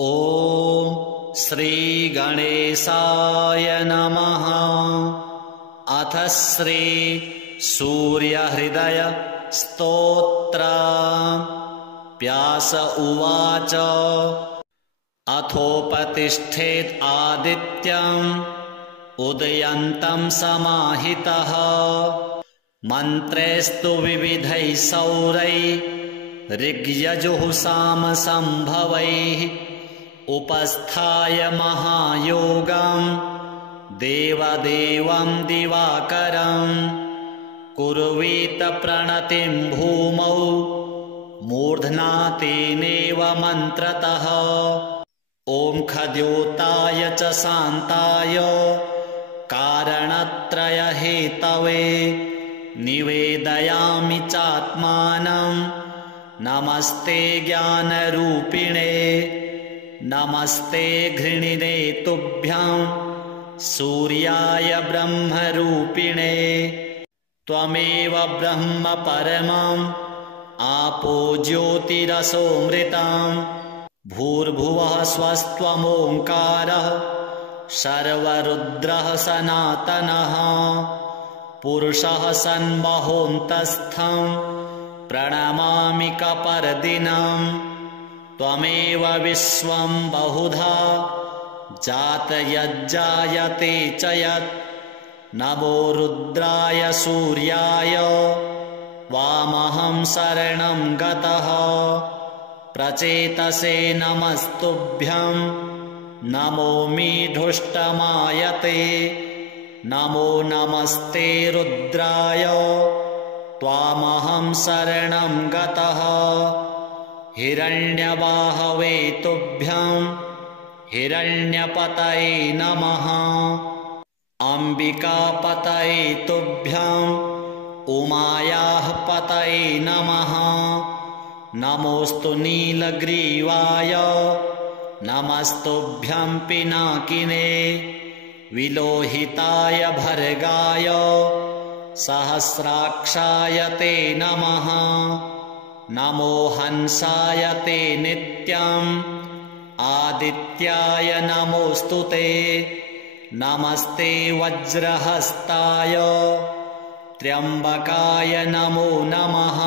ॐ श्री गणेशाय नमः। अथ श्री सूर्यहृदय स्तोत्र। व्यास उवाच अथोपतिष्ठेत् आदित्यम् उदयन्तं समाहितः मन्त्रैस्तु विविधैः सौरैः ऋग्यजुः सामसंभवैः उपस्थाय महायोगं देवदेवं दिवाकरं कुर्वीत प्रणतिं भूमौ मूर्ध्ना तेनेव मन्त्रतः। ॐ खद्योताय च शान्ताय कारणत्रयहेतवे निवेदयामि चात्मानं नमस्ते ज्ञानरूपिणे नमस्ते घृणिने तुभ्यं सूर्याय ब्रह्मरूपिणे। त्वमेव ब्रह्म परमम् आपो ज्योतिरसोऽमृतं भूर्भुवः स्वस्त्वमोङ्कारः सर्वरुद्रः सनातनः पुरुषः सन्महोऽन्तस्थं प्रणमामि कपर्दिनं। त्वमेव विश्वं बहुधा जातयज्जायते च यत् नमो रुद्राय सूर्याय त्वामहं शरणं गतः। प्रचेतसे नमस्तुभ्यं नमो मीढुष्टमायते नमो नमस्ते रुद्राय त्वामहं शरणं गतः। हिरण्यबाहवे तुभ्यं हिरण्यपतये नमः। अम्बिकापतये तुभ्यं उमायाः पतये नमः। नमोऽस्तु नीलग्रीवाय नमस्तुभ्यं पिनाकिने विलोहिताय भर्गाय सहस्राक्षाय ते नमः। नमो हंसाय ते नित्यम् आदित्याय नमोऽस्तु ते नमस्ते वज्रहस्ताय त्र्यम्बकाय नमो नमः।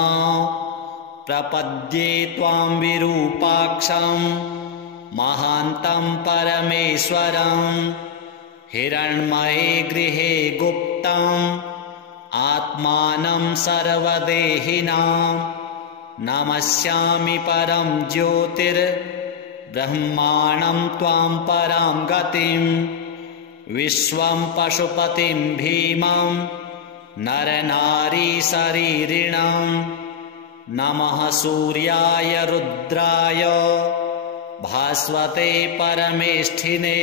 प्रपद्ये त्वां विरूपाक्षं महान्तं परमेश्वरं हिरण्मये गृहे गुप्तम् आत्मानं सर्वदेहिनां नमस्यामि परं ज्योतिर्ब्रह्माणं त्वां परां गतिं विश्वं पशुपतिं भीमं नरनारीशरीरिणं। नमः सूर्याय रुद्राय भास्वते परमेष्ठिने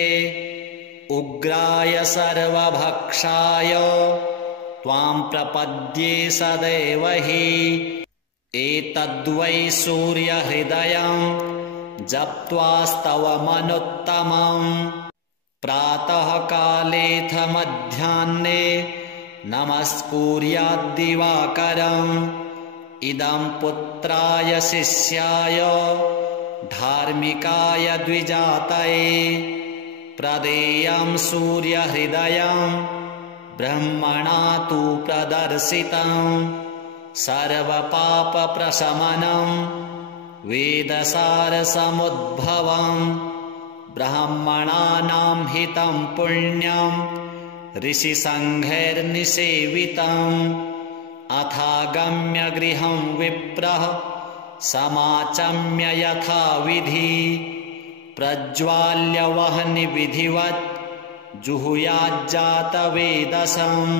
उग्राय सर्वभक्षाय त्वां प्रपद्ये सदैव हि। एतद्वै सूर्यहृदयं जप्त्वास्तवमनुत्तमं प्रातःकालेऽथ मध्याह्ने नमस्कुर्याद्दिवाकरम्। इदं पुत्राय शिष्याय धार्मिकाय द्विजातये प्रदेयं सूर्यहृदयं ब्रह्मणा तु प्रदर्शितं सर्वपापप्रशमनं वेदसारसमुद्भवं ब्राह्मणानां हितं पुण्यं ऋषिसङ्घैर्निसेवितम्। अथागम्य गृहं विप्रः समाचम्य यथाविधि प्रज्वाल्य वह्निविधिवत् जुहुयाज्जातवेदसम्।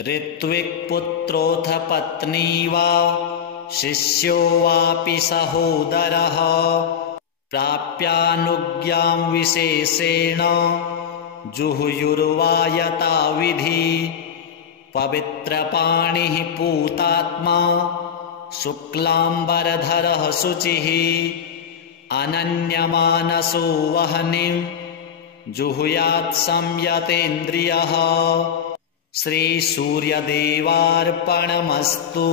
ऋत्विक्पुत्रोऽथ पत्नी वा शिष्यो वापि सहोदरः प्राप्यानुज्ञां विशेषेण जुहुयुर्वा यथाविधि। पवित्रपाणिः पूतात्मा शुक्लाम्बरधरः शुचिः अनन्यमानसो वह्निं जुहुयात् संयतेन्द्रियः। श्रीसूर्यदेवार्पणमस्तु।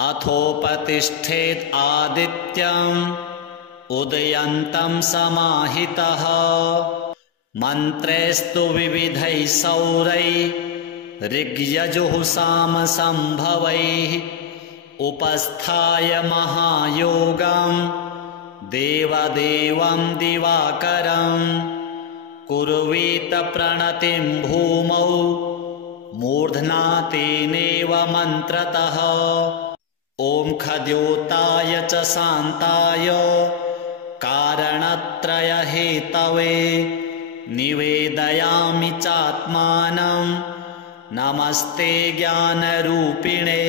अथोपतिष्ठेत् आदित्यम् उदयन्तं समाहितः मन्त्रैस्तु विविधैः सौरैः ऋग्यजुः सामसंभवैः उपस्थाय महायोगं देवदेवं दिवाकरं कुर्वीत प्रणतिं भूमौ मूर्ध्ना तेनेव मन्त्रतः ॐ खद्योताय च शान्ताय कारणत्रयहेतवे निवेदयामि चात्मानं नमस्ते ज्ञानरूपिणे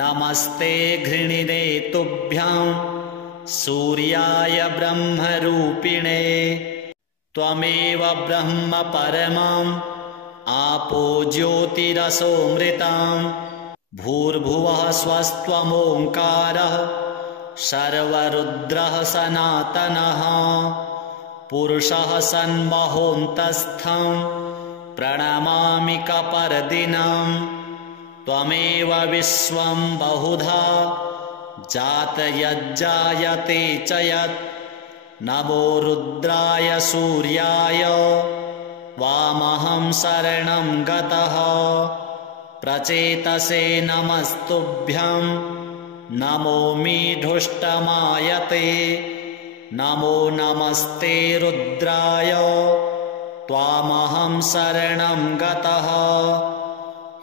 नमस्ते घृणिने तुभ्यं सूर्याय ब्रह्मरूपिणे त्वमेव ब्रह्म परमम् आपो ज्योतिरसोऽमृतं भूर्भुवः स्वस्त्वमोङ्कारः सर्वरुद्रः सनातनः पुरुषः सन्महोऽन्तस्थं प्रणमामि कपर्दिनं त्वमेव विश्वं बहुधा जातयज्जायते च यत् नमो रुद्राय सूर्याय वामहं शरणं गतः प्रचेतसे नमस्तुभ्यं नमो मीढुष्टमायते नमो नमस्ते रुद्राय त्वामहं शरणं गतः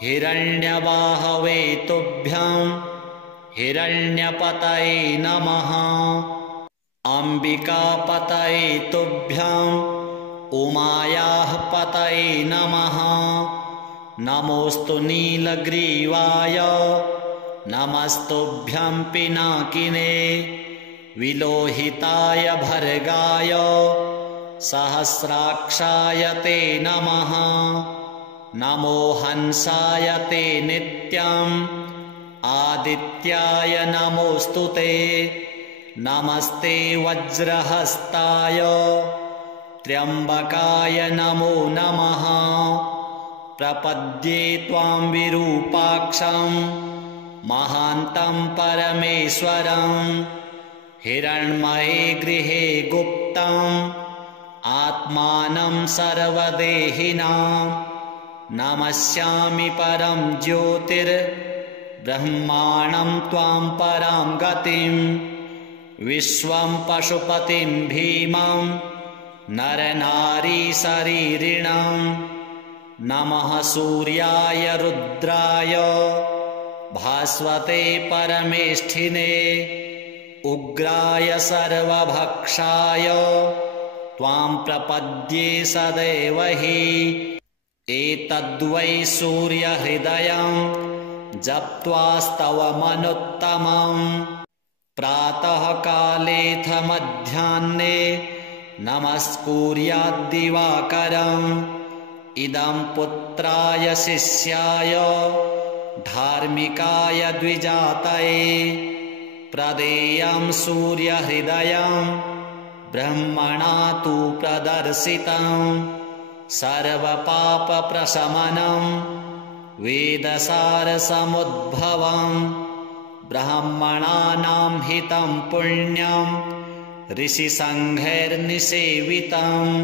हिरण्यवाहवे तुभ्यं हिरण्यपतये नमः अम्बिकापतये तुभ्यं उमायाः पतये नमः नमोऽस्तु नीलग्रीवाय नमस्तुभ्यं पिनाकिने विलोहिताय भर्गाय सहस्राक्षाय ते नमः नमो हंसाय ते नित्यम् आदित्याय नमोऽस्तु ते नमस्ते वज्रहस्ताय त्र्यम्बकाय नमो नमः प्रपद्ये त्वां विरूपाक्षं महान्तं परमेश्वरं हिरण्मये गृहे गुप्तम् आत्मानं सर्वदेहिनां नमस्यामि परं ज्योतिर्ब्रह्माणं त्वां परां गतिं विश्वं पशुपतिं भीमं नरनारीशरीरिणं नमः सूर्याय रुद्राय भास्वते परमेष्ठिने उग्राय सर्वभक्षाय त्वां प्रपद्ये सदैव हि एतद्वै सूर्यहृदयं जप्त्वास्तवमनुत्तमम् प्रातःकालेऽथ मध्याह्ने नमस्कुर्याद्दिवाकरम् इदं पुत्राय शिष्याय धार्मिकाय द्विजातये प्रदेयं सूर्यहृदयं ब्रह्मणा तु प्रदर्शितं सर्वपापप्रशमनं वेदसारसमुद्भवं ब्राह्मणानां हितं पुण्यं ऋषिसङ्घैर्निसेवितम्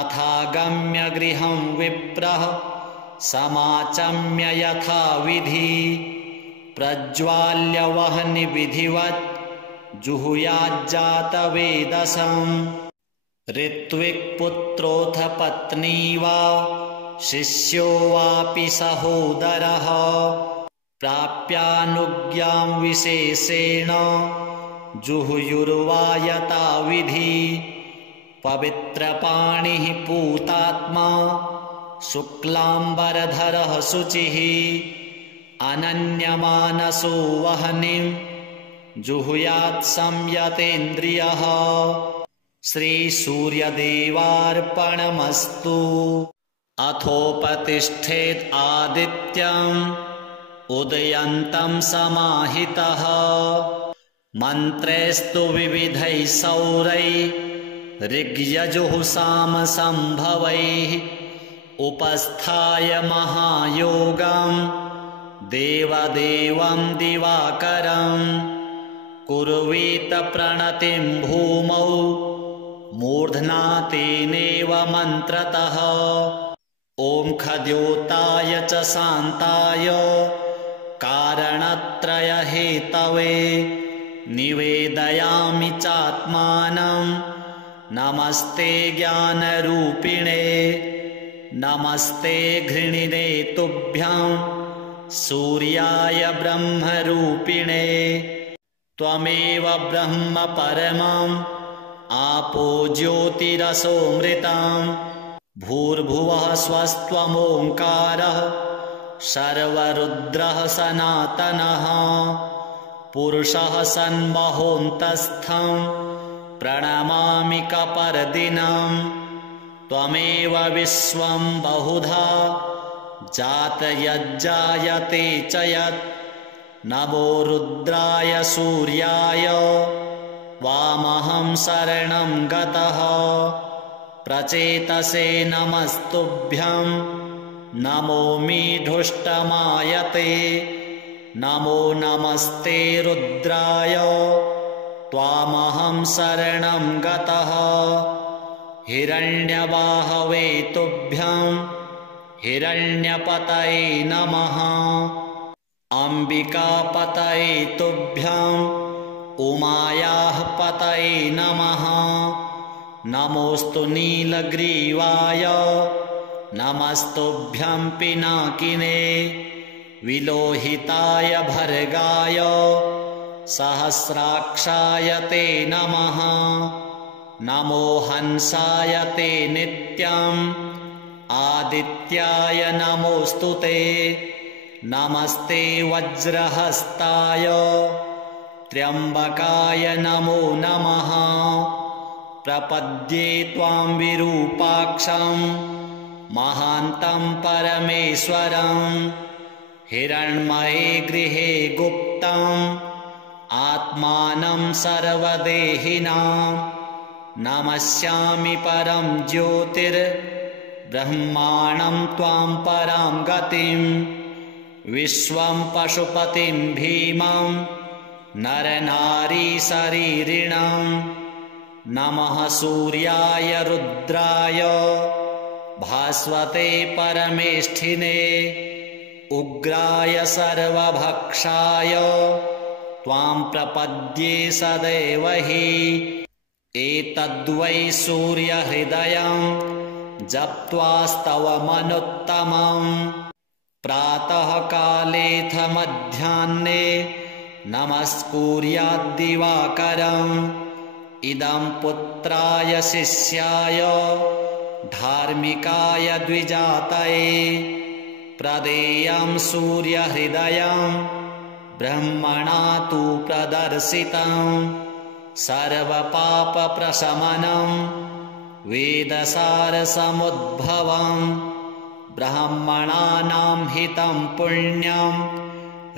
अथागम्य गृहं विप्रः समाचम्य यथाविधि प्रज्वाल्य वह्नि विधिवत् जुहुयाज्जातवेदसम् ऋत्विक्पुत्रोऽथ पत्नी वा शिष्यो वापि सहोदरः प्राप्यानुज्ञां विशेषेण जुहुयुर्वा यथाविधि पवित्रपाणिः पूतात्मा शुक्लाम्बरधरः शुचिः अनन्यमानसो वह्निं जुहुयात् संयतेन्द्रियः श्रीसूर्यदेवार्पणमस्तु अथोपतिष्ठेत् आदित्यम् उदयन्तं समाहितः मन्त्रैस्तु विविधैः सौरैः ऋग्यजुः सामसंभवैः उपस्थाय महायोगं देवदेवं दिवाकरं कुर्वीत प्रणतिं भूमौ मूर्ध्ना तेनेव मन्त्रतः। ॐ खद्योताय च शान्ताय कारणत्रयहेतवे निवेदयामि चात्मानं नमस्ते ज्ञानरूपिणे नमस्ते घृणिने तुभ्यं सूर्याय ब्रह्मरूपिणे त्वमेव ब्रह्म परमम् आपो ज्योतिरसोऽमृतम् भूर्भुवः स्वस्त्वमोङ्कारः सर्वरुद्रः सनातनः पुरुषः सन्महोऽन्तस्थं प्रणमामि कपर्दिनं त्वमेव विश्वं बहुधा जातयज्जायते च यत् नमो रुद्राय सूर्याय त्वामहं शरणं गतः प्रचेतसे नमस्तुभ्यं नमो मीढुष्टमायते नमो नमस्ते रुद्राय त्वामहं शरणं गतः हिरण्यबाहवे तुभ्यं हिरण्यपतये नमः अम्बिकापतये तुभ्यं उमायाः पतये नमः नमोऽस्तु नीलग्रीवाय नमस्तुभ्यं पिनाकिने विलोहिताय भर्गाय सहस्राक्षाय ते नमः नमो हंसाय ते नित्यम् आदित्याय नमोऽस्तु ते नमस्ते वज्रहस्ताय त्र्यम्बकाय नमो नमः प्रपद्ये त्वां विरूपाक्षं महान्तं परमेश्वरम् हिरण्मये गृहे गुप्तम् आत्मानं सर्वदेहिनां नमस्यामि परं ज्योतिर्ब्रह्माणं त्वां परां गतिं विश्वं पशुपतिं भीमं नरनारीशरीरिणं नमः सूर्याय रुद्राय भास्वते परमेष्ठिने उग्राय सर्वभक्षाय त्वां प्रपद्ये सदैव हि एतद्वै सूर्यहृदयं जप्त्वास्तवमनुत्तमम् प्रातःकालेऽथ मध्याह्ने नमस्कुर्याद्दिवाकरम् इदं पुत्राय शिष्याय धार्मिकाय द्विजातये प्रदेयं सूर्यहृदयं ब्रह्मणा तु प्रदर्शितं सर्वपापप्रशमनं वेदसारसमुद्भवं ब्राह्मणानां हितं पुण्यं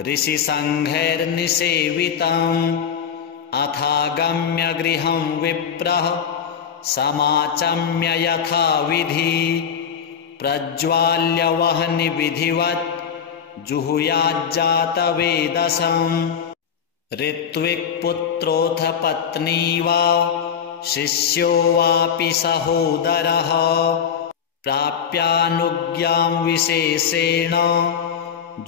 ऋषिसङ्घैर्निसेवितम् अथागम्य गृहं विप्रः समाचम्य यथाविधि प्रज्वाल्य वह्नि विधिवत् जुहुयाज्जातवेदसम् ऋत्विक्पुत्रोऽथ पत्नी वा शिष्यो वापि सहोदरः प्राप्यानुज्ञां विशेषेण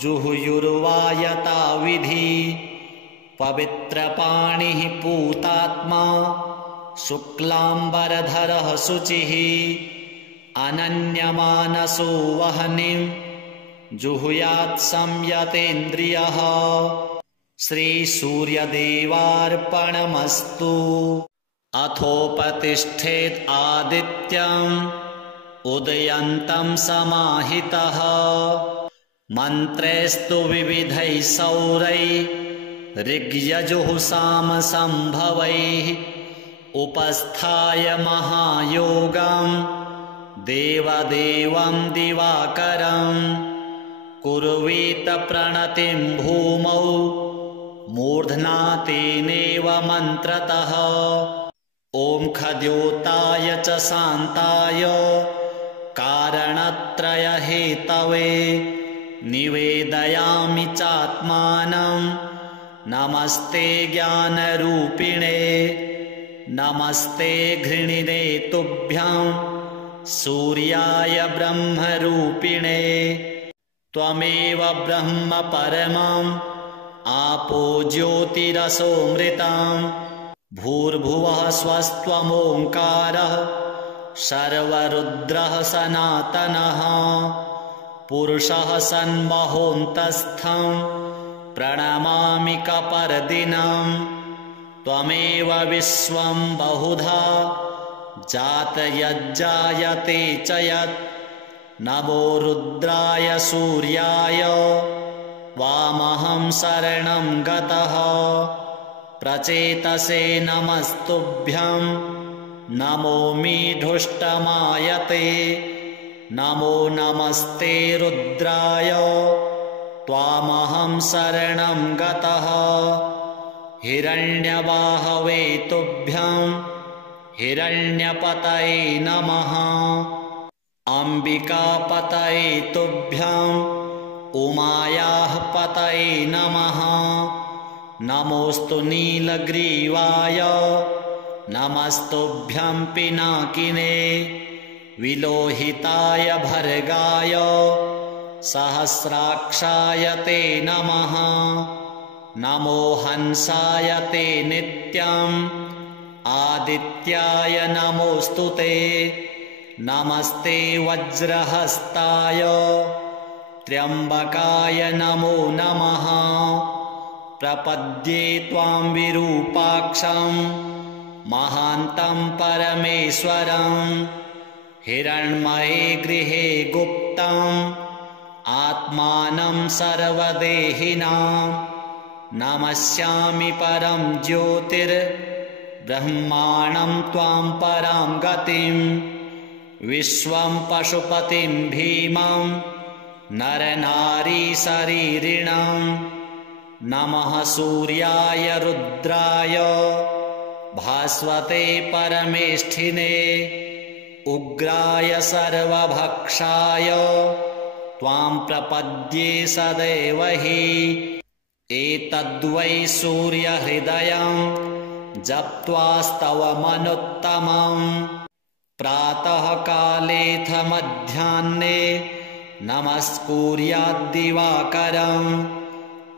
जुहुयुर्वा यथाविधि पवित्रपाणिः पूतात्मा शुक्लाम्बरधरः शुचिः अनन्यमानसो वह्निं जुहुयात् संयतेन्द्रियः श्रीसूर्यदेवार्पणमस्तु। अथोपतिष्ठेत् आदित्यम् उदयन्तं समाहितः मन्त्रैस्तु विविधैः सौरैः ऋग्यजुः सामसंभवैः उपस्थाय महायोगं देवदेवं दिवाकरं कुर्वीत प्रणतिं भूमौ मूर्ध्ना तेनेव मन्त्रतः। ॐ खद्योताय च शान्ताय कारणत्रयहेतवे निवेदयामि चात्मानं नमस्ते ज्ञानरूपिणे नमस्ते घृणिने तुभ्यं सूर्याय ब्रह्मरूपिणे त्वमेव ब्रह्म परमम् आपो ज्योतिरसोऽमृतम् भूर्भुवः स्वस्त्वमोङ्कारः सर्वरुद्रः सनातनः पुरुषः सन्महोऽन्तस्थं प्रणमामि कपर्दिनं त्वमेव विश्वं बहुधा जातयज्जायते च यत् नमो रुद्राय सूर्याय त्वामहं शरणं गतः प्रचेतसे नमस्तुभ्यं नमोऽमि धुष्टमायते नमो नमस्ते रुद्राय त्वामहं शरणं गतः हिरण्यबाहवे तुभ्यं हिरण्यपतये नमः अम्बिकापतये तुभ्यं उमायाः पतये नमः नमोऽस्तु नीलग्रीवाय नमस्तुभ्यं पिनाकिने विलोहिताय भर्गाय सहस्राक्षाय ते नमः नमो हंसाय ते नित्यम् आदित्याय नमोऽस्तु ते नमस्ते वज्रहस्ताय त्र्यम्बकाय नमो नमः प्रपद्ये त्वां विरूपाक्षं महान्तं परमेश्वरम् हिरण्मये गृहे गुप्तम् आत्मानं सर्वदेहिनां नमस्यामि परं ज्योतिर्ब्रह्माणं त्वां परां गतिं विश्वं पशुपतिं भीमं नरनारीशरीरिणं नमः सूर्याय रुद्राय भास्वते परमेष्ठिने उग्राय सर्वभक्षाय त्वां प्रपद्ये सदैव हि एतद्वै सूर्यहृदयं जप्त्वास्तवमनुत्तमम् प्रातःकालेऽथ मध्याह्ने नमस्कुर्याद्दिवाकरम्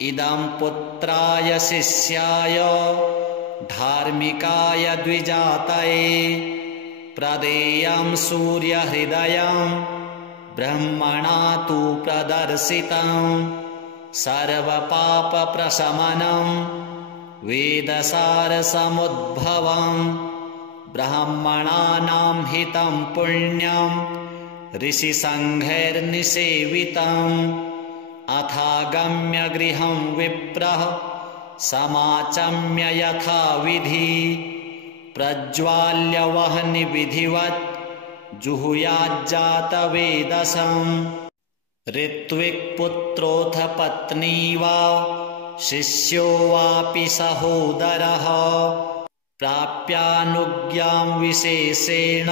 इदं पुत्राय शिष्याय धार्मिकाय द्विजातये प्रदेयं सूर्यहृदयं ब्रह्मणा तु प्रदर्शितं सर्वपापप्रशमनं वेदसारसमुद्भवं ब्राह्मणानां हितं पुण्यं ऋषिसङ्घैर्निसेवितम् अथागम्य गृहं विप्रः समाचम्य यथाविधि प्रज्वाल्य वह्नि विधिवत् जुहुयाज्जातवेदसम् ऋत्विक्पुत्रोऽथ पत्नी वा शिष्यो वापि सहोदरः प्राप्यानुज्ञां विशेषेण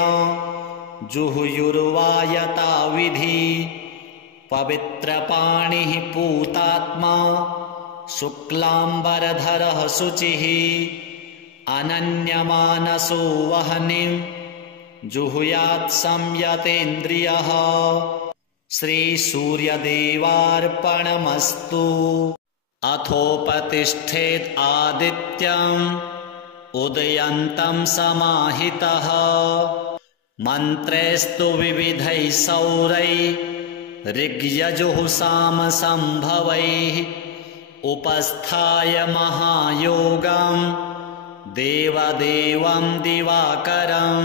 जुहुयुर्वा यथाविधि पवित्रपाणिः पूतात्मा शुक्लाम्बरधरः शुचिः अनन्यमानसो वह्निं जुहुयात् संयतेन्द्रियः श्रीसूर्यदेवार्पणमस्तु अथोपतिष्ठेत् आदित्यम् उदयन्तं समाहितः मन्त्रैस्तु विविधैः सौरैः ऋग्यजुः सामसम्भवैः उपस्थाय महायोगं देवदेवं दिवाकरं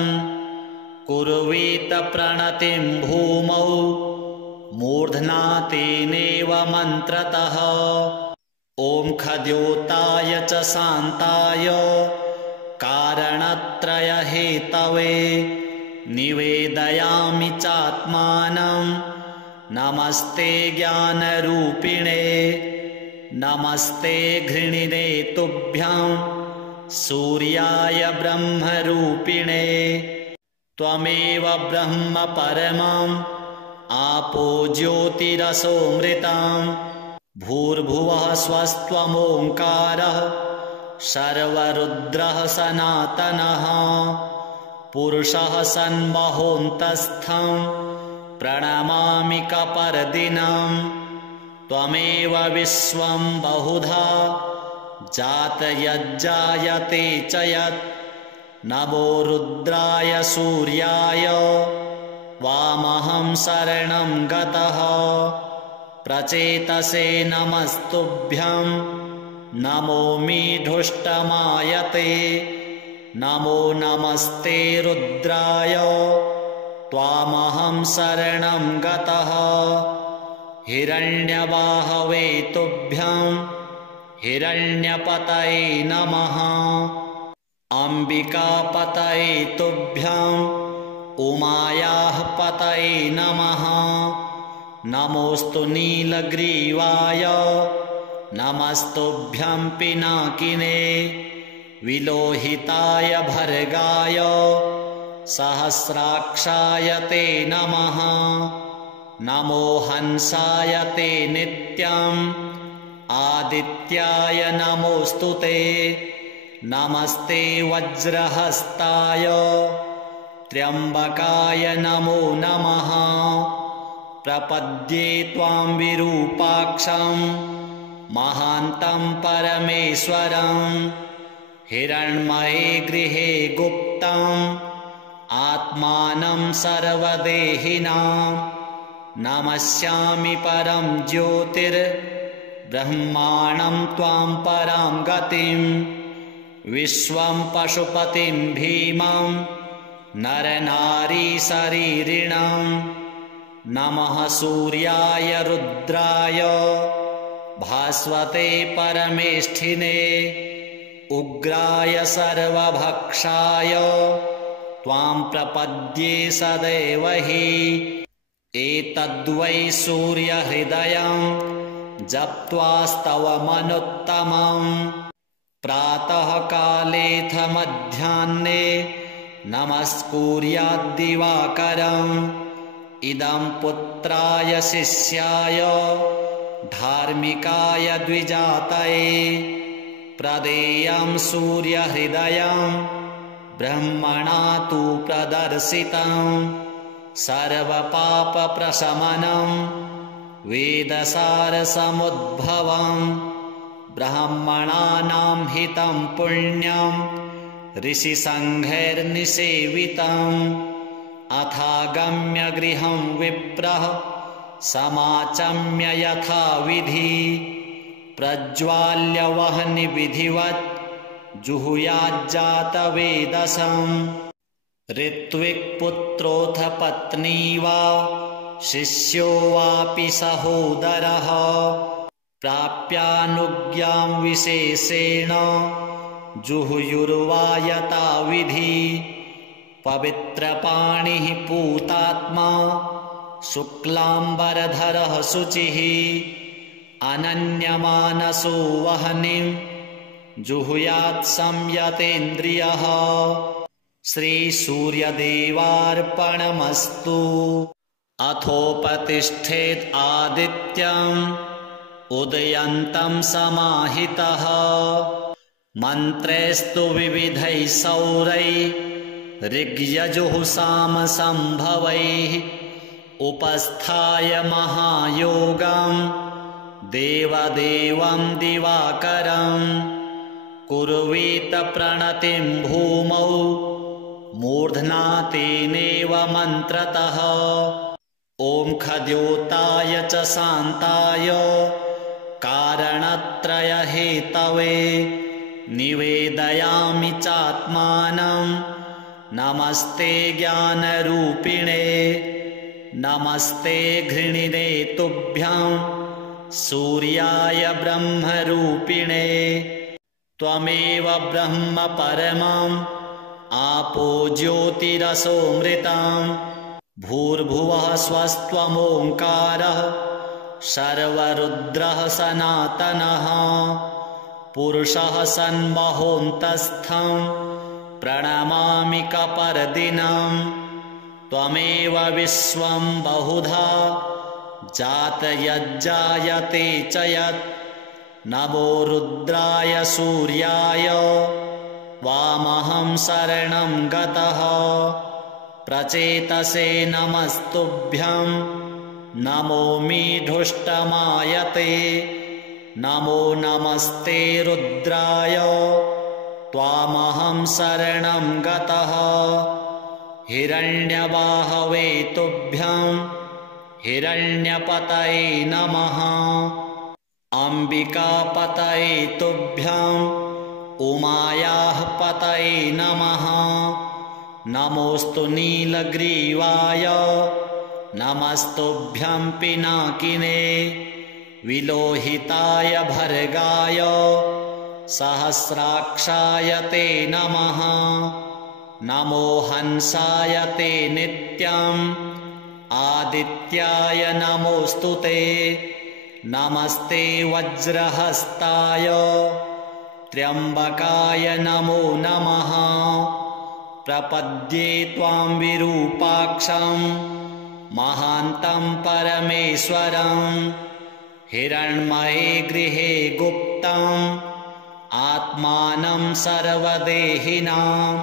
कुर्वीत प्रणतिं भूमौ मूर्ध्ना तेनेव मन्त्रतः ॐ खद्योताय च शान्ताय कारणत्रयहेतवे निवेदयामि चात्मानं नमस्ते ज्ञानरूपिणे नमस्ते घृणिने तुभ्यं सूर्याय ब्रह्मरूपिणे त्वमेव ब्रह्म परमम् आपो ज्योतिरसोऽमृतम् भूर्भुवः स्वस्त्वमोङ्कारः सर्वरुद्रः सनातनः पुरुषः सन्महोऽन्तस्थं प्रणमामि कपर्दिनं त्वमेव विश्वं बहुधा जातयज्जायते च यत् नमो रुद्राय सूर्याय त्वामहं शरणं गतः प्रचेतसे नमस्तुभ्यं नमो मीढुष्टमायते नमो नमस्ते रुद्राय त्वामहं शरणं गतः हिरण्यबाहवे तुभ्यं हिरण्यपतये नमः अम्बिकापतये तुभ्यं उमायाः पतये नमः नमोऽस्तु नीलग्रीवाय नमस्तुभ्यं पिनाकिने विलोहिताय भर्गाय सहस्राक्षाय ते नमः नमो हंसाय ते नित्यम् आदित्याय नमोऽस्तु ते नमस्ते वज्रहस्ताय त्र्यम्बकाय नमो नमः प्रपद्ये त्वां विरूपाक्षं महान्तं परमेश्वरं हिरण्मये गृहे गुप्तम् आत्मानं सर्वदेहिनां नमस्यामि परं ज्योतिर्ब्रह्माणं त्वां परां गतिं विश्वं पशुपतिं भीमं नरनारीशरीरिणं नमः सूर्याय रुद्राय भास्वते परमेष्ठिने उग्राय सर्वभक्षाय त्वां प्रपद्ये सदैव हि एतद्वै सूर्यहृदयं जप्त्वास्तवमनुत्तमं प्रातःकालेऽथ मध्याह्ने नमस्कुर्याद्दिवाकरम् इदं पुत्राय शिष्याय धार्मिकाय द्विजातये प्रदेयं सूर्यहृदयं ब्रह्मणा तु प्रदर्शितं सर्वपापप्रशमनं वेदसारसमुद्भवं ब्राह्मणानां हितं पुण्यं ऋषिसङ्घैर्निसेवितम् अथागम्य गृहं विप्रः समाचम्य यथाविधि प्रज्वाल्य वह्नि विधिवत् जुहुयाज्जातवेदसम् ऋत्विक्पुत्रोऽथ पत्नी वा शिष्यो वापि सहोदरः प्राप्यानुज्ञां विशेषेण जुहुयुर्वा यथाविधि पवित्रपाणिः पूतात्मा शुक्लाम्बरधरः शुचिः अनन्यमानसो वह्निं जुहुयात् संयतेन्द्रियः श्रीसूर्यदेवार्पणमस्तु अथोपतिष्ठेत् आदित्यम् उदयन्तं समाहितः मन्त्रैस्तु विविधैः सौरैः ऋग्यजुः सामसम्भवैः उपस्थाय महायोगं देवदेवं दिवाकरं कुर्वीत प्रणतिं भूमौ मूर्ध्ना तेनेव मन्त्रतः ॐ खद्योताय च शान्ताय कारणत्रयहेतवे निवेदयामि चात्मानं नमस्ते ज्ञानरूपिणे नमस्ते घृणिने तुभ्यं सूर्याय ब्रह्मरूपिणे त्वमेव ब्रह्म परमम् आपो ज्योतिरसोऽमृतं भूर्भुवः स्वस्त्वमोङ्कारः सर्वरुद्रः सनातनः पुरुषः सन्महोऽन्तस्थं प्रणमामि कपर्दिनं त्वमेव विश्वं बहुधा जातयज्जायते च यत् नमो रुद्राय सूर्याय त्वामहं शरणं गतः प्रचेतसे नमस्तुभ्यं नमो मीढुष्टमायते नमो नमस्ते रुद्राय त्वामहं शरणं गतः हिरण्यवाहवे तुभ्यं हिरण्यपतये नमः अम्बिकापतये तुभ्यं उमायाः पतये नमः नमोऽस्तु नीलग्रीवाय नमस्तुभ्यं पिनाकिने विलोहिताय भर्गाय सहस्राक्षाय ते नमः नमो हंसाय ते नित्यम् आदित्याय नमोऽस्तु ते नमस्ते वज्रहस्ताय त्र्यम्बकाय नमो नमः प्रपद्ये त्वां विरूपाक्षं महान्तं परमेश्वरं हिरण्मये गृहे गुप्तम् आत्मानं सर्वदेहिनां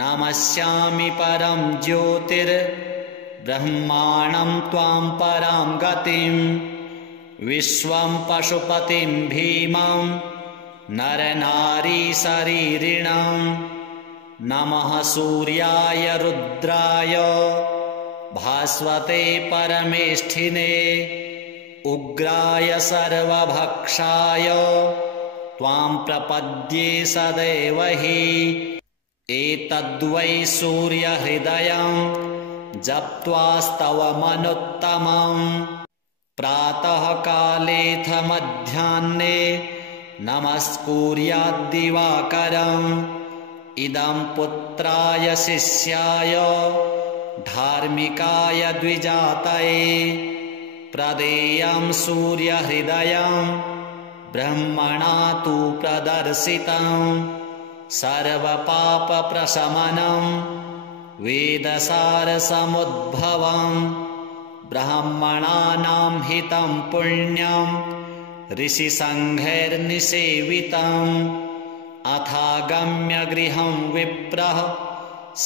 नमस्यामि परं ज्योतिर्ब्रह्माणं त्वां परां गतिं विश्वं पशुपतिं भीमं नरनारीशरीरिणं नमः सूर्याय रुद्राय भास्वते परमेष्ठिने उग्राय सर्वभक्षाय त्वां प्रपद्ये सदैव हि एतद्वै सूर्यहृदयं जप्त्वास्तवमनुत्तमं प्रातःकालेऽथ मध्याह्ने नमस्कुर्याद्दिवाकरम् इदं पुत्राय शिष्याय धार्मिकाय द्विजातये प्रदेयं सूर्यहृदयं ब्रह्मणा तु प्रदर्शितं सर्वपापप्रशमनं वेदसारसमुद्भवं ब्राह्मणानां हितं पुण्यं ऋषिसङ्घैर्निसेवितम् अथागम्य गृहं विप्रः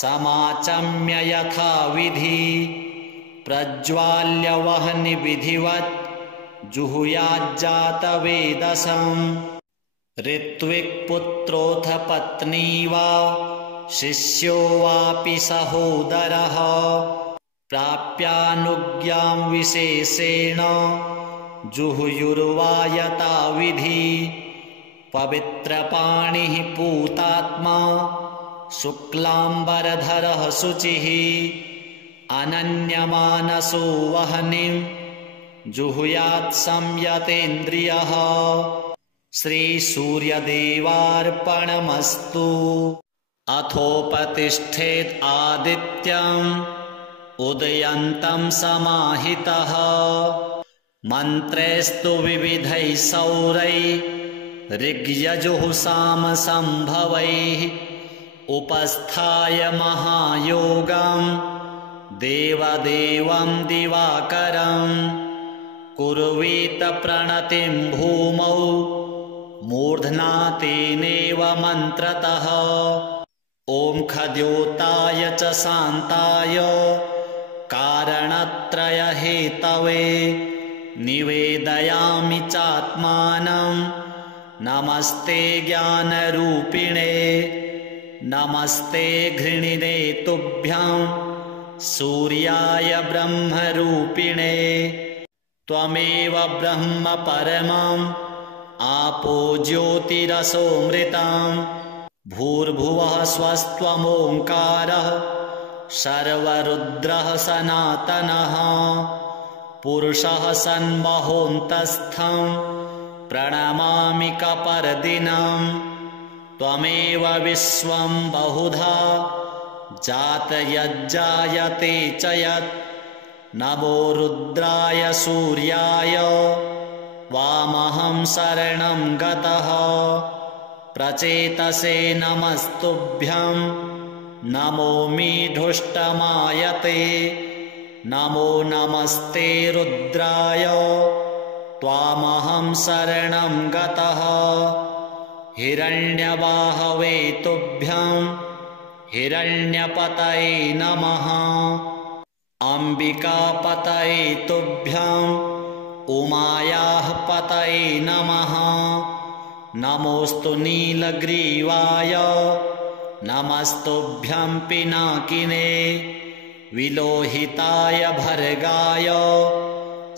समाचम्य यथाविधि प्रज्वाल्य वह्नि विधिवत् जुहुयाज्जातवेदसम् ऋत्विक्पुत्रोऽथ पत्नी वा शिष्यो वापि सहोदरः प्राप्यानुज्ञां विशेषेण जुहुयुर्वा यथाविधि पवित्रपाणिः पूतात्मा शुक्लाम्बरधरः शुचिः अनन्यमानसो वह्निं जुहुयात् संयतेन्द्रियः श्रीसूर्यदेवार्पणमस्तु अथोपतिष्ठेत् आदित्यम् उदयन्तं समाहितः मन्त्रैस्तु विविधैः सौरैः ऋग्यजुः सामसम्भवैः उपस्थाय महायोगं देवदेवं दिवाकरं कुर्वीत प्रणतिं भूमौ मूर्ध्ना तेनेव मन्त्रतः ॐ खद्योताय च शान्ताय कारणत्रयहेतवे निवेदयामि चात्मानं नमस्ते ज्ञानरूपिणे नमस्ते घृणिने तुभ्यं सूर्याय ब्रह्मरूपिणे त्वमेव ब्रह्म परमम् आपो ज्योतिरसोऽमृतं भूर्भुवः स्वस्त्वमोङ्कारः सर्वरुद्रः सनातनः पुरुषः सन्महोऽन्तस्थं प्रणमामि कपर्दिनं त्वमेव विश्वं बहुधा जातयज्जायते च यत् नमो रुद्राय सूर्याय त्वामहं शरणं गतः प्रचेतसे नमस्तुभ्यं नमो मीढुष्टमायते नमो नमस्ते रुद्राय त्वामहं शरणं गतः हिरण्यबाहवे तुभ्यं हिरण्यपतये नमः अम्बिकापतये तुभ्यं उमायाः पतये नमः नमोऽस्तु नीलग्रीवाय नमस्तुभ्यं पिनाकिने विलोहिताय भर्गाय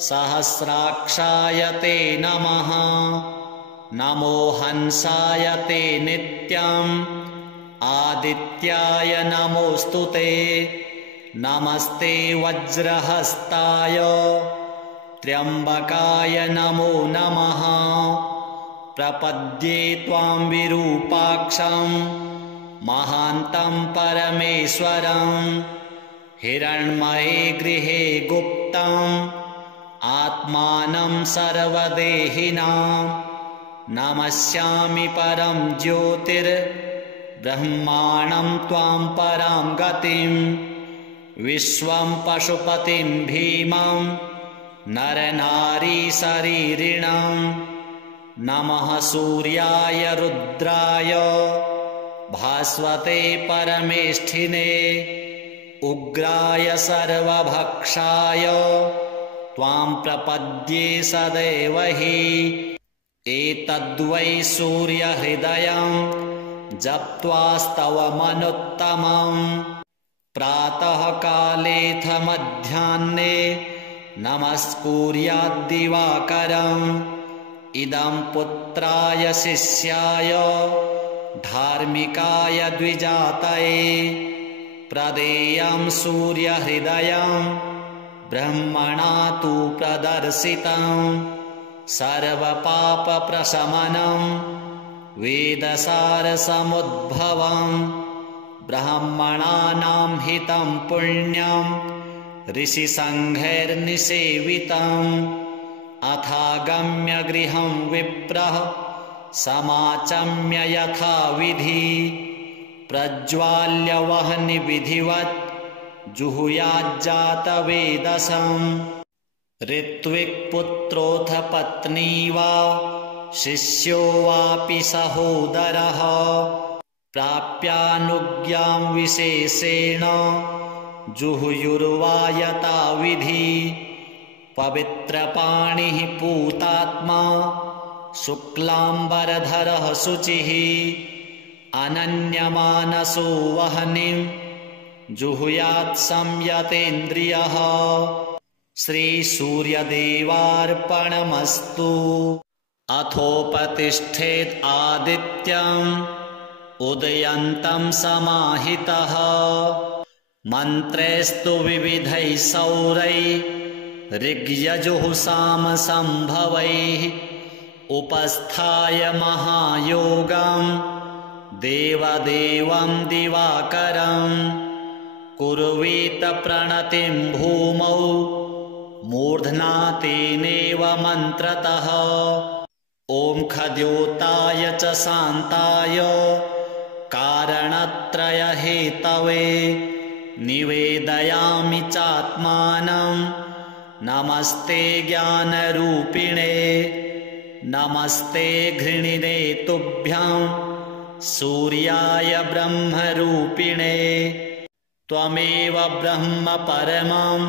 सहस्राक्षाय ते नमः नमो हंसाय ते नित्यम् आदित्याय नमोऽस्तु ते नमस्ते वज्रहस्ताय त्र्यम्बकाय नमो नमः प्रपद्ये त्वां विरूपाक्षं महान्तं परमेश्वरं हिरण्मये गृहे गुप्तम् आत्मानं सर्वदेहिनां नमस्यामि परं ज्योतिर्ब्रह्माणं त्वां परां गतिं विश्वं पशुपतिं भीमं नरनारीशरीरिणं नमः सूर्याय रुद्राय भास्वते परमेष्ठिने उग्राय सर्वभक्षाय त्वां प्रपद्ये सदैव हि एतद्वै सूर्यहृदयं जप्त्वास्तवमनुत्तमं प्रातःकालेऽथ मध्याह्ने नमस्कुर्याद्दिवाकरम् इदं पुत्राय शिष्याय धार्मिकाय द्विजातये प्रदेयं सूर्यहृदयं ब्रह्मणा तु प्रदर्शितं सर्वपापप्रशमनं वेदसारसमुद्भवं ब्राह्मणानां हितं पुण्यं ऋषिसङ्घैर्निसेवितम् अथागम्य गृहं विप्रः समाचम्य यथाविधि प्रज्वाल्य वह्नि विधिवत् जुहुयाज्जातवेदसम् ऋत्विक्पुत्रोऽथ पत्नी वा शिष्यो वापि सहोदरः प्राप्यानुज्ञां विशेषेण जुहुयुर्वा यथाविधि पवित्रपाणिः पूतात्मा शुक्लाम्बरधरः शुचिः अनन्यमानसो वह्निं जुहुयात् संयतेन्द्रियः श्रीसूर्यदेवार्पणमस्तु अथोपतिष्ठेत् आदित्यम् उदयन्तं समाहितः मन्त्रैस्तु विविधैः सौरैः ऋग्यजुः सामसम्भवैः उपस्थाय महायोगं देवदेवं दिवाकरं कुर्वीत प्रणतिं भूमौ मूर्ध्ना तेनेव मन्त्रतः ॐ खद्योताय च शान्ताय कारणत्रयहेतवे निवेदयामि चात्मानं नमस्ते ज्ञानरूपिणे नमस्ते घृणिने तुभ्यं सूर्याय ब्रह्मरूपिणे त्वमेव ब्रह्म परमम्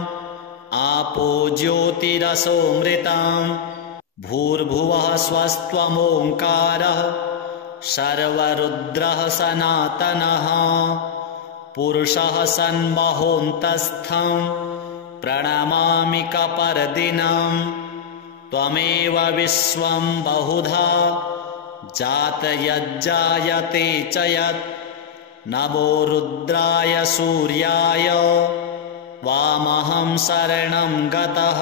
आपो ज्योतिरसोऽमृतं भूर्भुवः स्वस्त्वमोङ्कारः सर्वरुद्रः सनातनः पुरुषः सन्महोऽन्तस्थं प्रणमामि कपर्दिनं त्वमेव विश्वं बहुधा जातयज्जायते च यत् नमो रुद्राय सूर्याय वामहं शरणं गतः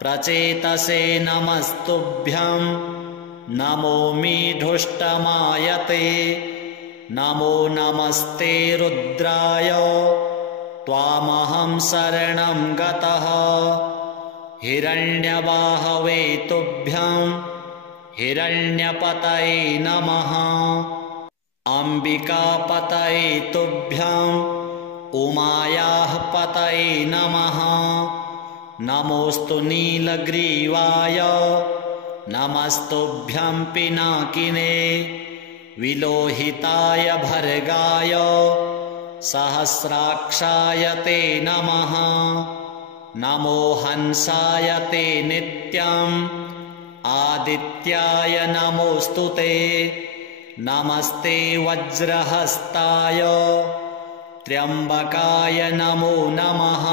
प्रचेतसे नमस्तुभ्यं नमोमीढुष्टमायते नमो नमस्ते रुद्राय त्वामहं शरणं गतः हिरण्यबाहवे तुभ्यं हिरण्यपतये नमः अम्बिकापतये तुभ्यं उमायाः पतये नमः। नमोऽस्तु नीलग्रीवाय नमस्तुभ्यं पिनाकिने विलोहिताय भर्गाय सहस्राक्षाय ते नमः। नमो हंसाय ते नित्यम् आदित्याय नमोऽस्तु ते। नमस्ते वज्रहस्ताय त्र्यम्बकाय नमो नमः।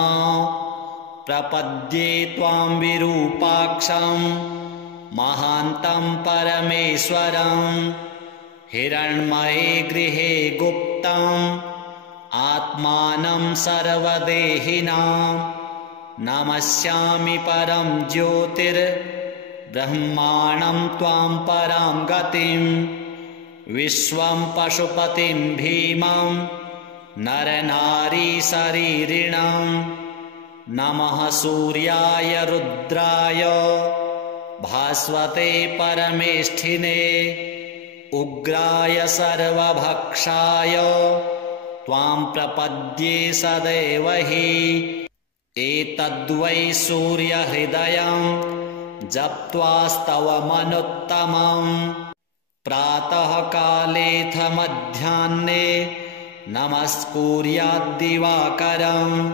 प्रपद्ये त्वां विरूपाक्षं महान्तं परमेश्वरं हिरण्मये गृहे गुप्तम् आत्मानं सर्वदेहिनां नमस्यामि परं ज्योतिर्ब्रह्माणं त्वां परां गतिं विश्वं पशुपतिं भीमं नरनारीशरीरिणं। नमः सूर्याय रुद्राय भास्वते परमेष्ठिने उग्राय सर्वभक्षाय त्वां प्रपद्ये सदैव हि। एतद्वै सूर्यहृदयं जप्त्वास्तवमनुत्तमम् प्रातःकालेऽथ मध्याह्ने नमस्कुर्याद्दिवाकरम्।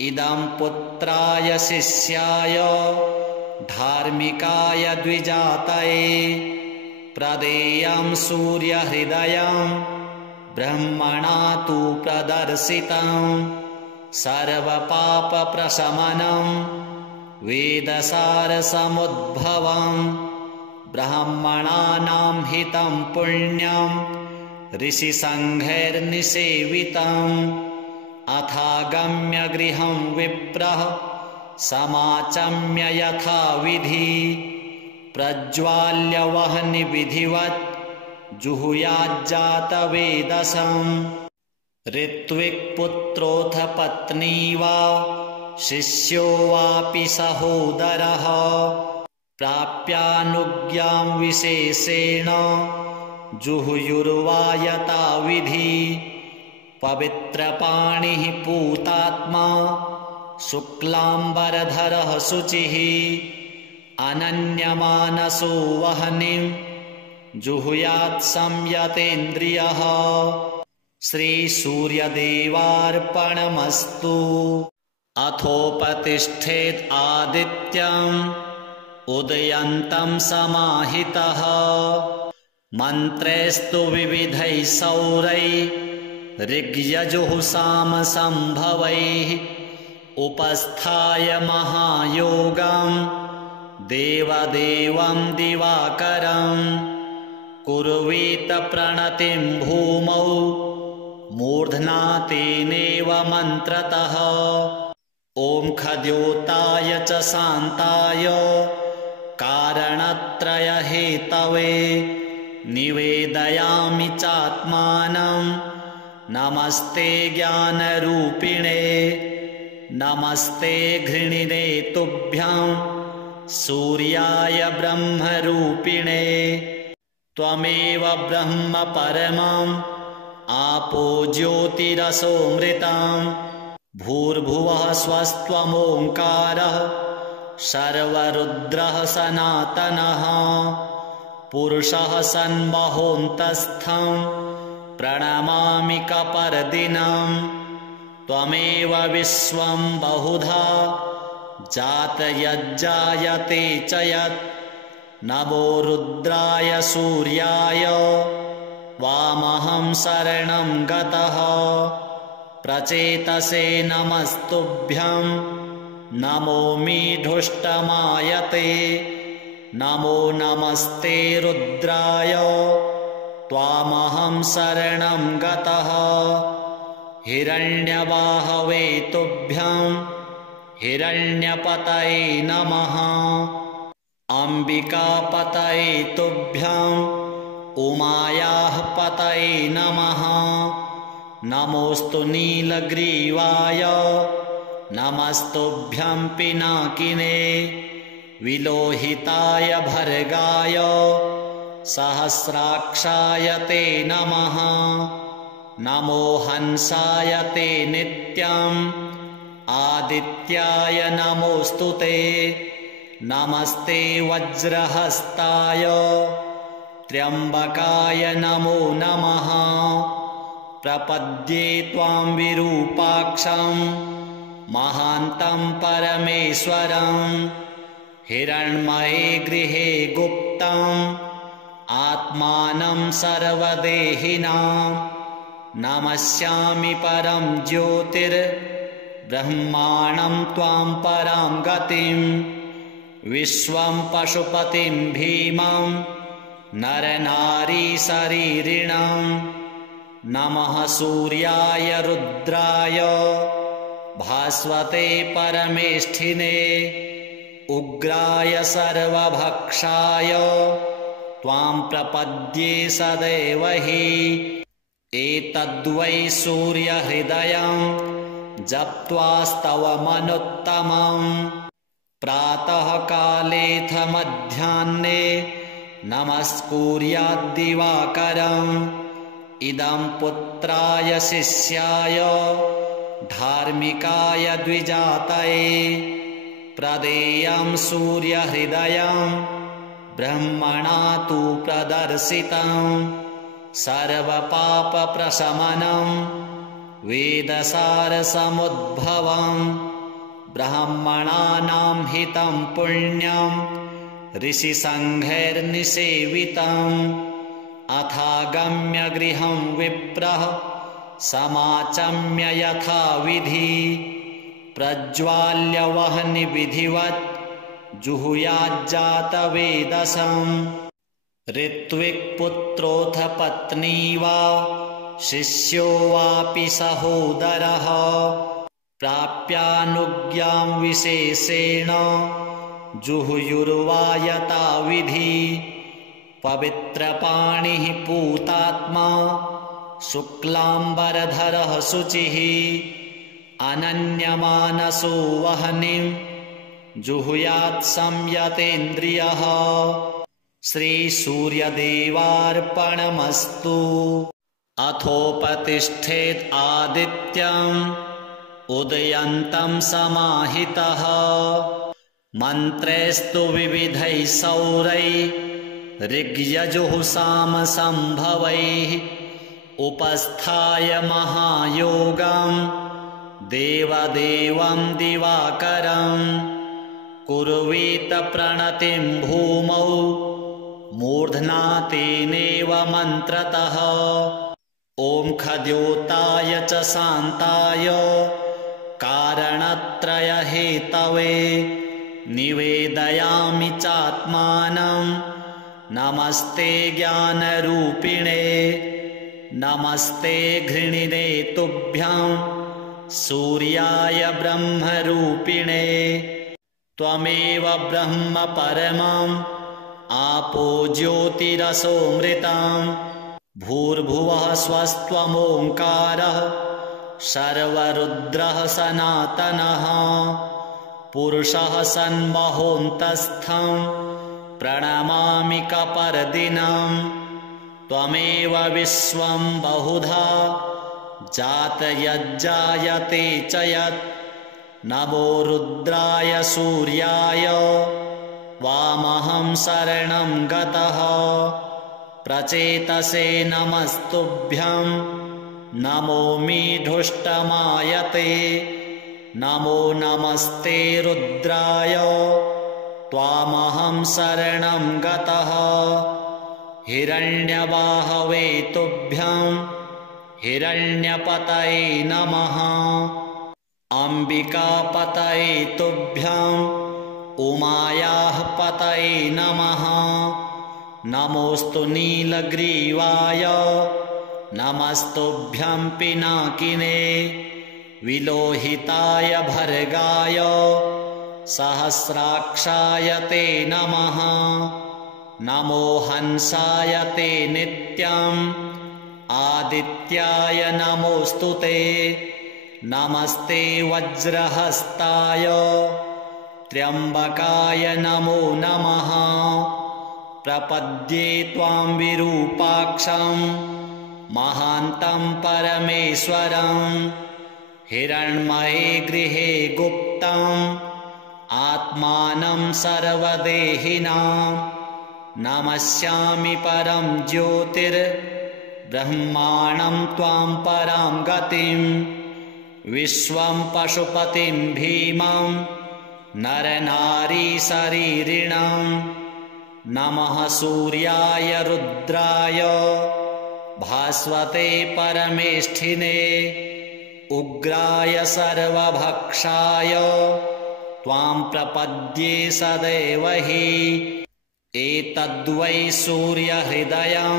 इदं पुत्राय शिष्याय धार्मिकाय द्विजातये प्रदेयं सूर्यहृदयं ब्रह्मणा तु प्रदर्शितं। सर्वपापप्रशमनं वेदसारसमुद्भवं ब्राह्मणानां हितं पुण्यं ऋषिसङ्घैर्निसेवितम्। अथागम्य गृहं विप्रः समाचम्य यथाविधि प्रज्वाल्य वह्निविधिवत् जुहुयाज्जातवेदसम्। ऋत्विक्पुत्रोऽथ पत्नी वा शिष्यो वापि सहोदरः प्राप्यानुज्ञां विशेषेण जुहुयुर्वा यथाविधि। पवित्रपाणिः पूतात्मा शुक्लाम्बरधरः शुचिः अनन्यमानसो वह्निं जुहुयात् संयतेन्द्रियः। श्रीसूर्यदेवार्पणमस्तु। अथोपतिष्ठेत् आदित्यम् उदयन्तं समाहितः मन्त्रैस्तु विविधैः सौरैः ऋग्यजुः सामसम्भवैः उपस्थाय महायोगं देवदेवं दिवाकरं कुर्वीत प्रणतिं भूमौ मूर्ध्ना तेनेव मन्त्रतः। ॐ खद्योताय च शान्ताय कारणत्रयहेतवे निवेदयामि चात्मानं। नमस्ते ज्ञानरूपिणे नमस्ते घृणिने तुभ्यं सूर्याय ब्रह्मरूपिणे। त्वमेव ब्रह्म परमम् आपो ज्योतिरसोऽमृतं भूर्भुवः स्वस्त्वमोङ्कारः सर्वरुद्रः सनातनः पुरुषः सन्महोऽन्तस्थं प्रणमामि कपर्दिनं। त्वमेव विश्वं बहुधा जातयज्जायते च यत् नमो रुद्राय सूर्याय त्वामहं शरणं गतः। प्रचेतसे नमस्तुभ्यं नमो मीढुष्टमायते नमो नमस्ते रुद्राय त्वामहं शरणं गतः। हिरण्यबाहवे तुभ्यं हिरण्यपतये नमः। अम्बिकापतये तुभ्यं उमायाः पतये नमः। नमोऽस्तु नीलग्रीवाय नमस्तुभ्यं पिनाकिने विलोहिताय भर्गाय सहस्राक्षाय ते नमः। नमो हंसाय ते नित्यम् आदित्याय नमोऽस्तु ते नमस्ते वज्रहस्ताय त्र्यम्बकाय नमो नमः प्रपद्ये त्वां विरूपाक्षं महान्तं परमेश्वरं हिरण्मये गृहे गुप्तम् आत्मानं सर्वदेहिनां नमस्यामि परं ज्योतिर्ब्रह्माणं त्वां परां गतिं विश्वं पशुपतिं भीमं नरनारीशरीरिणं नमः सूर्याय रुद्राय भास्वते परमेष्ठिने उग्राय सर्वभक्षाय त्वां प्रपद्ये सदैव हि एतद्वै सूर्यहृदयं जप्त्वास्तवमनुत्तमम् प्रातःकालेऽथ मध्याह्ने नमस्कुर्याद्दिवाकरम् इदं पुत्राय शिष्याय धार्मिकाय द्विजातये प्रदेयं सूर्यहृदयं ब्रह्मणा तु प्रदर्शितं सर्वपापप्रशमनं वेदसारसमुद्भवं ब्राह्मणानां हितं पुण्यं ऋषिसङ्घैर्निसेवितम् अथागम्य गृहं विप्रः समाचम्य यथाविधि प्रज्वाल्य वह्निविधिवत् जुहुयाज्जातवेदसम् ऋत्विक्पुत्रोऽथ पत्नी वा शिष्यो वापि सहोदरः प्राप्यानुज्ञां विशेषेण जुहुयुर्वा यथाविधि पवित्रपाणिः पूतात्मा शुक्लाम्बरधरः शुचिः अनन्यमानसो वह्निं जुहुयात् संयतेन्द्रियः श्रीसूर्यदेवार्पणमस्तु। अथोपतिष्ठेत् आदित्यम् उदयन्तं समाहितः मन्त्रैस्तु विविधैः सौरैः ऋग्यजुः सामसम्भवैः उपस्थाय महायोगं देवदेवं दिवाकरं कुर्वीत प्रणतिं भूमौ मूर्ध्ना तेनेव मन्त्रतः ॐ खद्योताय च शान्ताय कारणत्रयहेतवे निवेदयामि चात्मानं नमस्ते ज्ञानरूपिणे नमस्ते घृणिने तुभ्यं सूर्याय ब्रह्मरूपिणे त्वमेव ब्रह्म परमम् आपो ज्योतिरसोऽमृतं भूर्भुवः स्वस्त्वमोङ्कारः सर्वरुद्रः सनातनः पुरुषः सन्महोऽन्तस्थं प्रणमामि कपर्दिनं त्वमेव विश्वं बहुधा जातयज्जायते च यत् नमो रुद्राय सूर्याय त्वामहं शरणं गतः प्रचेतसे नमस्तुभ्यं नमोऽमि धुष्टमायते नमो नमस्ते रुद्राय त्वामहं शरणं गतः हिरण्यबाहवे तुभ्यं हिरण्यपतये नमः अम्बिकापतये तुभ्यं उमायाः पतये नमः नमोऽस्तु नीलग्रीवाय नमस्तुभ्यं पिनाकिने विलोहिताय भर्गाय सहस्राक्षाय ते नमः नमो हंसाय ते नित्यम् आदित्याय नमोऽस्तु ते नमस्ते वज्रहस्ताय त्र्यम्बकाय नमो नमः प्रपद्ये त्वां विरूपाक्षं महान्तं परमेश्वरं हिरण्मये गृहे गुप्तम् आत्मानं सर्वदेहिनां नमस्यामि परं ज्योतिर्ब्रह्माणं त्वां परां गतिं विश्वं पशुपतिं भीमं नरनारीशरीरिणं नमः सूर्याय रुद्राय भास्वते परमेष्ठिने उग्राय सर्वभक्षाय त्वां प्रपद्ये सदैव हि एतद्वै सूर्यहृदयं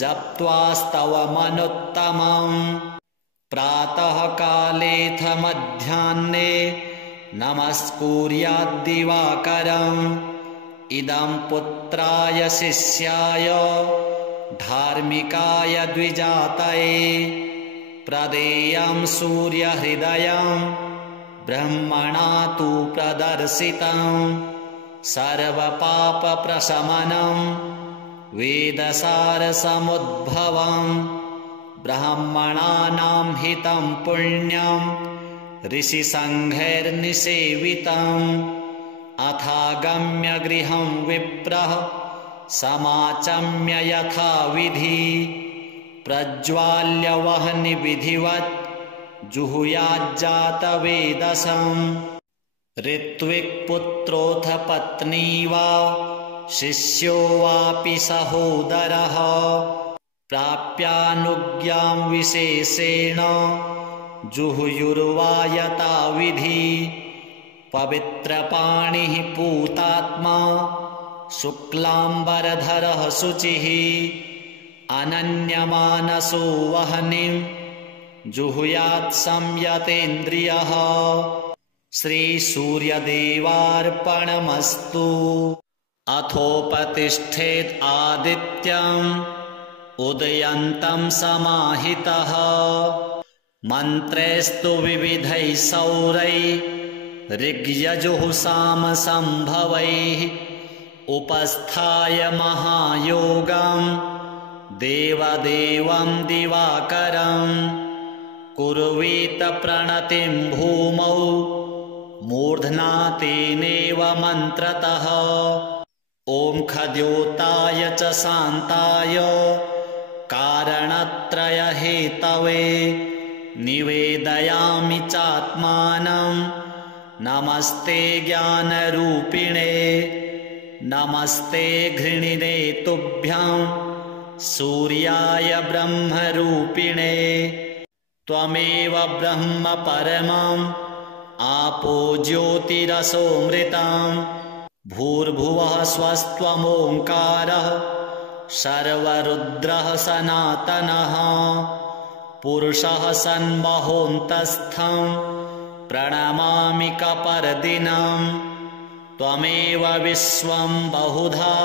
जप्त्वास्तवमनुत्तमम् प्रातःकालेऽथ मध्याह्ने नमस्कुर्याद्दिवाकरम् इदं पुत्राय शिष्याय धार्मिकाय द्विजातये प्रदेयं सूर्यहृदयं ब्रह्मणा तु प्रदर्शितं सर्वपापप्रशमनं वेदसारसमुद्भवं ब्राह्मणानां हितं पुण्यं ऋषिसङ्घैर्निसेवितम् अथागम्य गृहं विप्रः समाचम्य यथाविधि प्रज्वाल्य वह्निविधिवत् जुहुयाज्जातवेदसम् ऋत्विक्पुत्रोऽथ पत्नी वा शिष्यो वापि सहोदरः प्राप्यानुज्ञां विशेषेण जुहुयुर्वा यथाविधि पवित्रपाणिः पूतात्मा शुक्लाम्बरधरः शुचिः अनन्यमानसो वह्निं जुहुयात् संयतेन्द्रियः श्रीसूर्यदेवार्पणमस्तु। अथोपतिष्ठेत् आदित्यम् उदयन्तं समाहितः मन्त्रैस्तु विविधैः सौरैः ऋग्यजुः सामसम्भवैः उपस्थाय महायोगं देवदेवं दिवाकरं कुर्वीत प्रणतिं भूमौ मूर्ध्ना तेनेव मन्त्रतः ॐ खद्योताय च शान्ताय कारणत्रयहेतवे निवेदयामि चात्मानं नमस्ते ज्ञानरूपिणे नमस्ते घृणिने तुभ्यं सूर्याय ब्रह्मरूपिणे त्वमेव ब्रह्म परमम् आपो ज्योतिरसोऽमृतं भूर्भुवः स्वस्त्वमोङ्कारः सर्वरुद्रः सनातनः पुरुषः सन्महोऽन्तस्थं प्रणमामि कपर्दिनं त्वमेव विश्वं बहुधा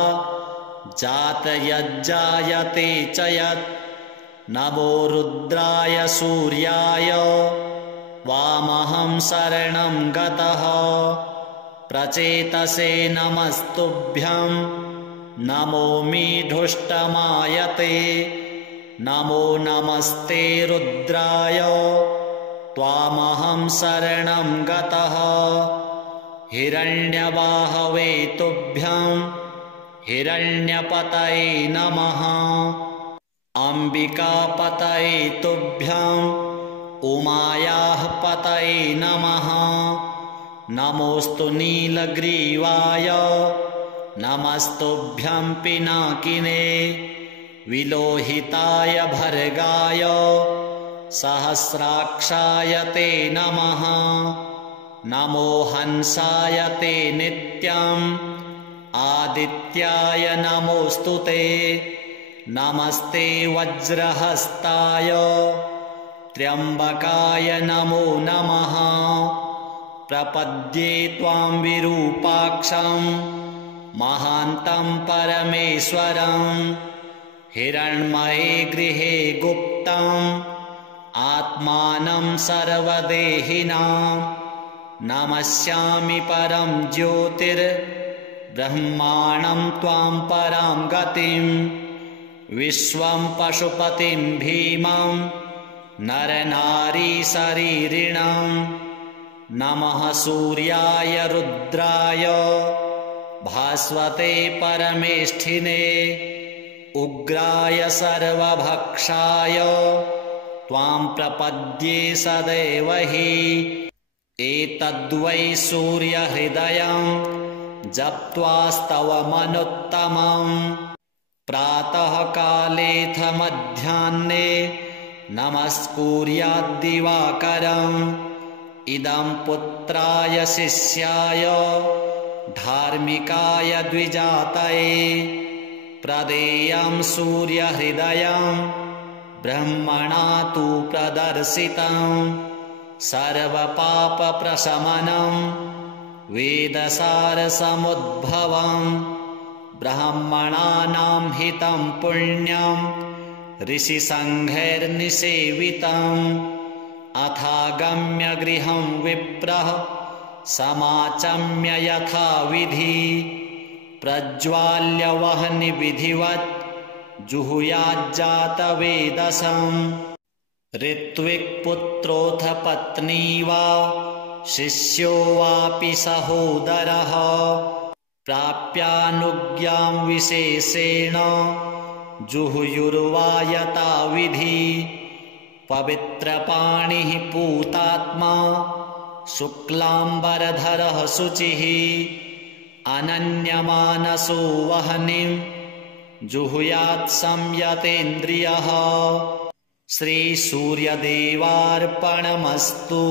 जातयज्जायते च यत् नमो रुद्राय सूर्याय त्वामहं शरणं गतः प्रचेतसे नमस्तुभ्यं नमो मीढुष्टमायते नमो नमस्ते रुद्राय त्वामहं शरणं गतः हिरण्यबाहवे तुभ्यं हिरण्यपतये नमः अम्बिकापतये तुभ्यं उमायाः पतये नमः नमोऽस्तु नीलग्रीवाय नमस्तुभ्यं पिनाकिने विलोहिताय भर्गाय सहस्राक्षाय ते नमः नमो हंसाय ते नित्यम् आदित्याय नमोऽस्तु ते नमस्ते वज्रहस्ताय त्र्यम्बकाय नमो नमः प्रपद्ये त्वां विरूपाक्षं महान्तं परमेश्वरं हिरण्मये गृहे गुप्तम् आत्मानं सर्वदेहिनां नमस्यामि परं ज्योतिर्ब्रह्माणं त्वां परां गतिं विश्वं पशुपतिं भीमं नरनारीशरीरिणं नमः सूर्याय रुद्राय भास्वते परमेष्ठिने उग्राय सर्वभक्षाय त्वां प्रपद्ये सदैव हि एतद्वै सूर्यहृदयं जप्त्वास्तवमनुत्तमम् प्रातःकालेऽथ मध्याह्ने नमस्कुर्याद्दिवाकरम् इदं पुत्राय शिष्याय धार्मिकाय द्विजातये प्रदेयं सूर्यहृदयं ब्रह्मणा तु प्रदर्शितं सर्वपापप्रशमनं वेदसारसमुद्भवं ब्राह्मणानां हितं पुण्यं ऋषिसङ्घैर्निसेवितम् अथागम्य गृहं विप्रः समाचम्य यथाविधि प्रज्वाल्य वह्निविधिवत् जुहुयाज्जातवेदसम् ऋत्विक्पुत्रोऽथ पत्नी वा शिष्यो वापि सहोदरः प्राप्यानुज्ञां विशेषेण जुहुयुर्वा यथाविधि पवित्रपाणिः पूतात्मा शुक्लाम्बरधरः शुचिः अनन्यमानसो वह्निं जुहुयात् संयतेन्द्रियः। श्रीसूर्यदेवार्पणमस्तु।